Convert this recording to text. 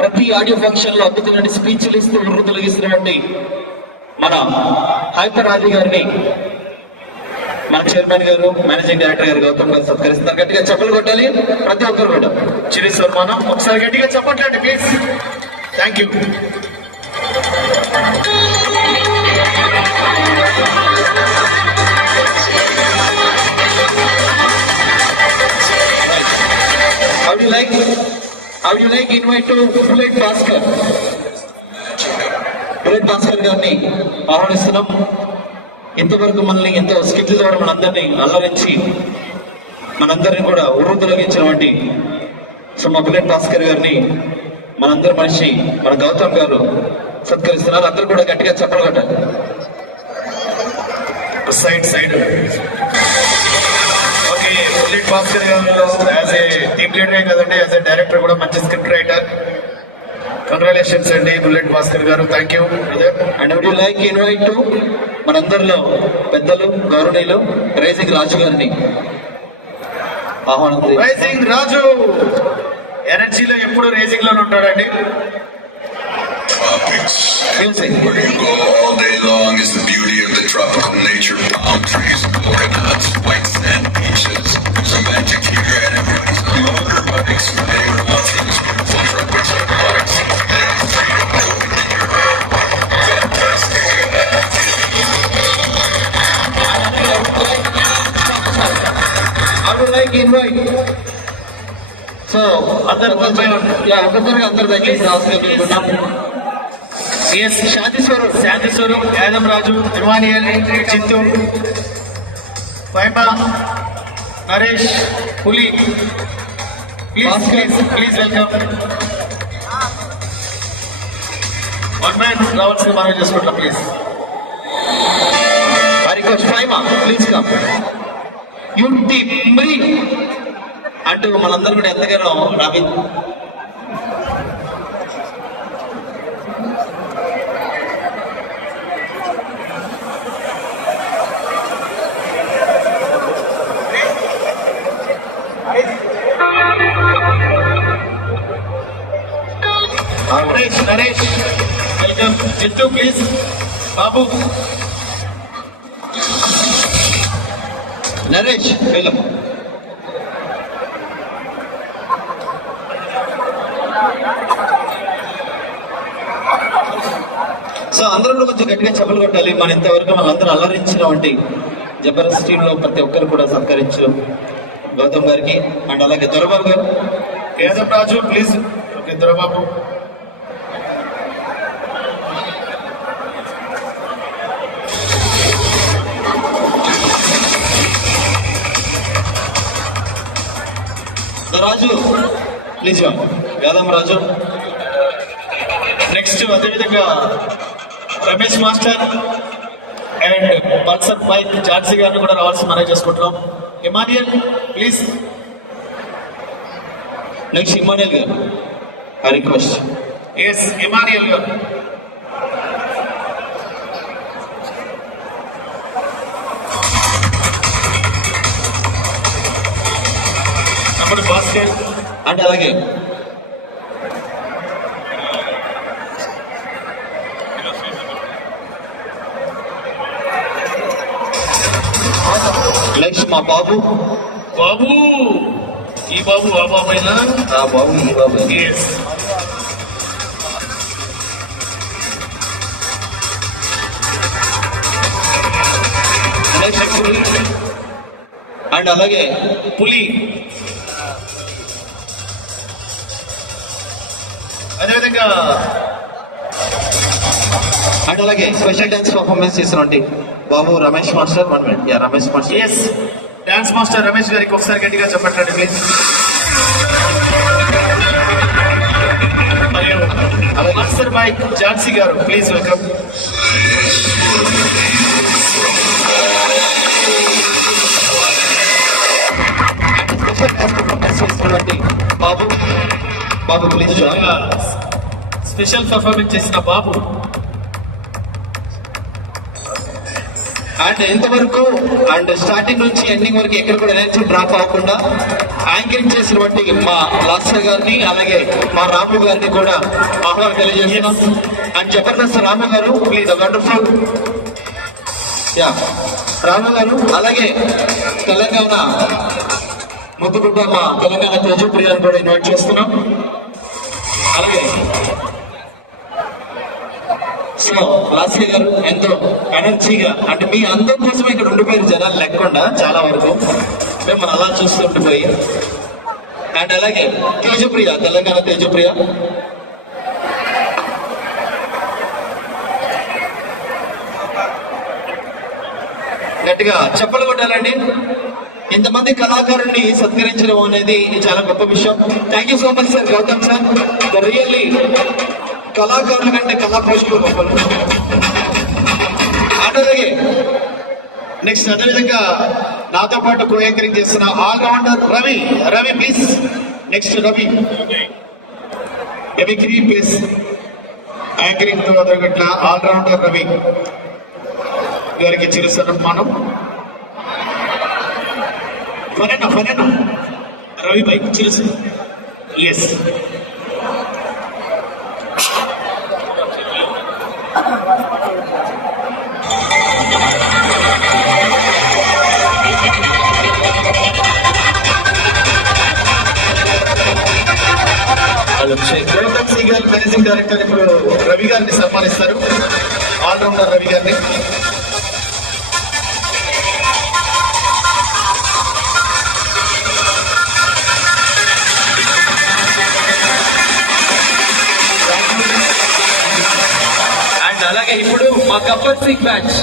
ప్రతి audio function లో అద్భుతమైన స్పీచ్లు ఇస్తూ ఉర్రు తొలగిస్తున్నటువంటి మన హైపర్ ఆది గారిని మన చైర్మన్ గారు మేనేజింగ్ డైరెక్టర్ గారు గౌతమ్ గారు సత్కరిస్తున్నారు. గట్టిగా చప్పలు కొట్టాలి ప్రతి ఒక్కరు కూడా. చిరు సన్మానం ఒకసారి గట్టిగా చెప్పట్లండి please. Thank you. How do you like invite to Bullet Bhaskar? Bullet Bhaskar గారిని ఆహ్వానిస్తున్నాం. ఇంతవరకు మనల్ని ఎంతో స్కిట్ల ద్వారా మనందరినీ అల్లరించి మనందరినీ కూడా ఉర్రు తొలగించినటువంటి మా బుల్లెట్ భాస్కర్ గారిని మనందరి మనిషి మన గౌతమ్ గారు సత్కరిస్తున్నారు. అందరూ కూడా గట్టిగా చప్పలు కొట్టాలి. Side okay. బుల్లెట్ భాస్కర్ గారు యాజ్ ఏ టీమ్ లీడరే కదండి, యాజ్ ఏ డైరెక్టర్ కూడా మంచి స్క్రిప్ట్ రైటర్. కంగ్రాచులేషన్స్ అండి బుల్లెట్ భాస్కర్ గారు. Thank you brother. And would you like invite to మనందరిలో పెద్దలు గౌరవనీయులు రైజింగ్ రాజు గారిని ఆహ్వానం. రైజింగ్ రాజు ఎనర్జీలో ఎప్పుడు రేసింగ్ లోనే ఉంటాడండి. Music. Where you go all day long is the beauty of the tropical nature. Palm trees, coconuts, white sand beaches. Some magic here and everyone's on motorbikes. They were on for this beautiful tropical products. I would like to invite. So, అందరు దయచేసి రాసుకుంటున్నాం. Yes Shantiswaram Yadav Raju, Emmanuel, Chintu, Vaima, Naresh, Puli, please welcome. One man రావాల్సిన మనం చేసుకుంటాం please. Request Vaima please come. యుటి మరి అంటూ మనందరూ కూడా ఎంతగానో Rabi Naresh welcome. Jittu please. Babu Naresh welcome. So అందరూ కూడా కొంచెం గట్టిగా చెప్పలు కొట్టాలి. మన ఇంతవరకు మనందరూ అల్లరించినటువంటి జబర్దస్త్ టీమ్ లో ప్రతి ఒక్కరు కూడా సత్కరించు గౌతమ్ గారికి. అండ్ అలాగే దొరబాబు గారు, Yadav Raju please. Okay Dorababu. Raju please Yadav Raju. Next అదేవిధంగా Ramesh master and Pulsar bike Jhansi గారిని కూడా రావాల్సి మనం చేసుకుంటున్నాం. Emmanuel please. నెక్స్ట్ ఇమానియల్ గారు రిక్వెస్ట్. ఎస్ ఇమానియల్ గారు. అప్పుడు బాస్కెట్ అండ్ అలాగే నెక్స్ట్ మా బాబు. ఈ బాబు ఆ బాబు అయినా ఆ బాబు ఈ బాబు. ఎస్ నెక్స్ట్ అండ్ అలాగే పులి. అదేవిధంగా అండ్ అలాగే స్పెషల్ డాన్స్ పర్ఫార్మెన్స్ చేసినటువంటి Babu Ramesh master. 1 minute. Ramesh master. Yes dance master Ramesh గారికి ఒకసారి గట్టిగా చెప్పండి ప్లీజ్. అలాగే మాస్టర్ బాయ్ జాన్సీ గారు please welcome. Babu please. Special performance చేసిన బాబు. అండ్ ఇంతవరకు అండ్ స్టార్టింగ్ నుంచి ఎండింగ్ వరకు ఎక్కడ కూడా ఎనర్జీ డ్రాప్ అవ్వకుండా యాంకరింగ్ చేసినటువంటి మా లాస్య గారిని అలాగే మా రాము గారిని కూడా ఆహ్వానం తెలియజేస్తున్నాం. అండ్ జబర్దస్త్ రాము గారు ప్లీజ్ వండర్ఫుల్ యా రాము గారు, అలాగే తెలంగాణ ముద్దుగుడ్డ మా తెలంగాణ తేజప్రియాన్ని కూడా ఇన్వైట్ చేస్తున్నాం. అలాగే సో లాస్య గారు ఎంతో ఎనర్జీగా, అంటే మీ అందం కోసమే ఇక్కడ ఉండిపోయిన జనాలు లేకుండా చాలా వరకు మేము అలా చూస్తూ ఉండిపోయి. అండ్ అలాగే తేజప్రియ, తెలంగాణ తేజప్రియ, గట్టిగా చెప్పలు కొట్టాలండి. ఇంతమంది కళాకారుల్ని సత్కరించడం అనేది చాలా గొప్ప విషయం. Thank you so much sir Gautam sir. Really కళాకారుల కంటే కళా పోషకులు గొప్పలు. అలాగే నెక్స్ట్ అదేవిధంగా నాతో పాటు కో యాంకరింగ్ చేస్తున్న all-rounder Ravi. Ravi please. Next Ravi mimicry please. Anchoring తో అదొకట్ల ఆల్రౌండర్ రవి గారికి చిరు సన్మానం. ఫనేనా రవి బై చిరు. ఎస్ గౌతమ్ సి గారు మేనేజింగ్ డైరెక్టర్ ఇప్పుడు రవి గారిని సన్మానిస్తారు. ఆల్రౌండర్ రవి గారిని. అండ్ అలాగే ఇప్పుడు మా గబ్బర్ సింగ్ బ్యాచ్.